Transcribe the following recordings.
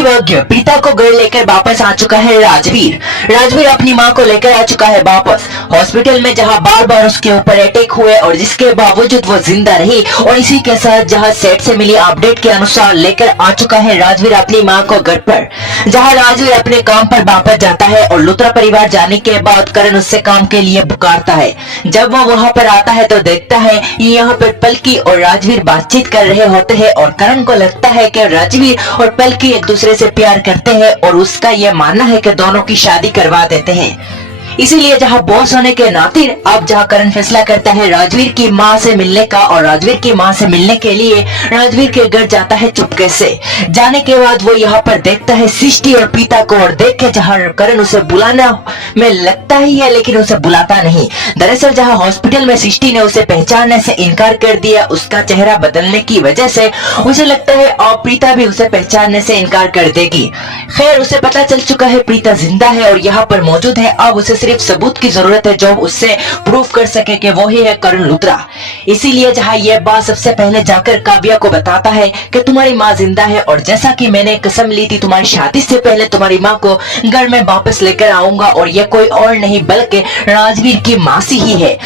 अगली भाग्य प्रीता को घर लेकर वापस आ चुका है राजवीर। राजवीर अपनी मां को लेकर आ चुका है वापस हॉस्पिटल में, जहां बार बार उसके ऊपर अटैक हुए और जिसके बावजूद वो जिंदा रही। और इसी के साथ जहां सेट से मिली अपडेट के अनुसार लेकर आ चुका है राजवीर अपनी मां को घर पर, जहां राजवीर अपने काम पर वापस जाता है और लुथरा परिवार जाने के बाद करण उससे काम के लिए पुकारता है। जब वो वहां पर आता है तो देखता है यहाँ पर पलकी और राजवीर बातचीत कर रहे होते हैं और करण को लगता है कि राजवीर और पलकी एक दूसरे से प्यार करते हैं और उसका यह मानना है कि दोनों की शादी करवा देते हैं। इसीलिए जहां बॉस होने के नाते अब जहां करण फैसला करता है राजवीर की मां से मिलने का, और राजवीर की मां से मिलने के लिए राजवीर के घर जाता है चुपके से। जाने के बाद वो यहाँ पर देखता है सृष्टि और प्रीता को, और देख के जहां करण उसे बुलाना में लगता ही है लेकिन उसे बुलाता नहीं। दरअसल जहां हॉस्पिटल में सृष्टि ने उसे पहचानने से इनकार कर दिया उसका चेहरा बदलने की वजह से, उसे लगता है अब प्रीता भी उसे पहचानने से इनकार कर देगी। खैर उसे पता चल चुका है प्रीता जिंदा है और यहाँ पर मौजूद है। अब उसे सिर्फ सबूत की जरूरत है जो उससे प्रूफ कर सके कि वो ही है करण लुथरा। इसीलिए जहां यह बात सबसे पहले जाकर काव्या को बताता है कि तुम्हारी माँ जिंदा है और जैसा कि मैंने कसम ली थी तुम्हारी शादी से पहले तुम्हारी माँ को घर में वापस लेकर आऊंगा, और यह कोई और नहीं बल्कि राजवीर की मासी ही है।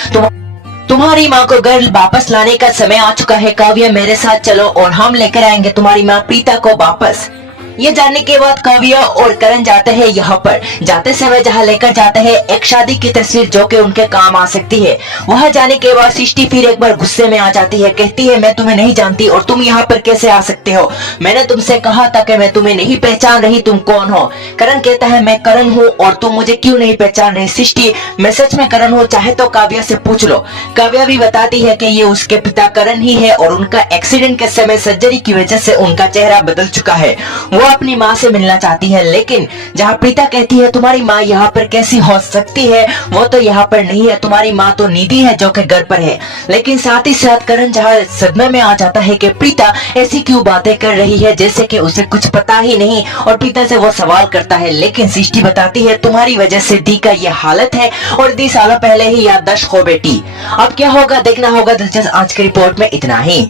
तुम्हारी माँ को घर वापस लाने का समय आ चुका है काव्या, मेरे साथ चलो और हम लेकर आएंगे तुम्हारी माँ प्रीता को वापस। ये जानने के बाद काव्या और करण जाते हैं यहाँ पर। जाते समय जहाँ लेकर जाते हैं एक शादी की तस्वीर जो कि उनके काम आ सकती है। वहाँ जाने के बाद सृष्टि फिर एक बार गुस्से में आ जाती है, कहती है मैं तुम्हें नहीं जानती और तुम यहाँ पर कैसे आ सकते हो, मैंने तुमसे कहा था कि मैं तुम्हें नहीं पहचान रही, तुम कौन हो। करण कहता है मैं करण हूँ और तुम मुझे क्यों नहीं पहचान रही। सृष्टि मैं सच में करण हूँ, चाहे तो काव्या से पूछ लो। काव्या भी बताती है कि ये उसके पिता करण ही है और उनका एक्सीडेंट के समय सर्जरी की वजह से उनका चेहरा बदल चुका है। वो अपनी माँ से मिलना चाहती है, लेकिन जहाँ प्रीता कहती है तुम्हारी माँ यहाँ पर कैसी हो सकती है, वो तो यहाँ पर नहीं है, तुम्हारी माँ तो निधि है जो कि घर पर है। लेकिन साथ ही साथ करण जहाँ सदमे में आ जाता है कि प्रीता ऐसी क्यों बातें कर रही है जैसे कि उसे कुछ पता ही नहीं, और प्रीता से वो सवाल करता है। लेकिन सृष्टि बताती है तुम्हारी वजह से दी का ये हालत है और 10 सालों पहले ही याददाश्त खो बेटी। अब क्या होगा देखना होगा दिलचस्प। आज की रिपोर्ट में इतना ही।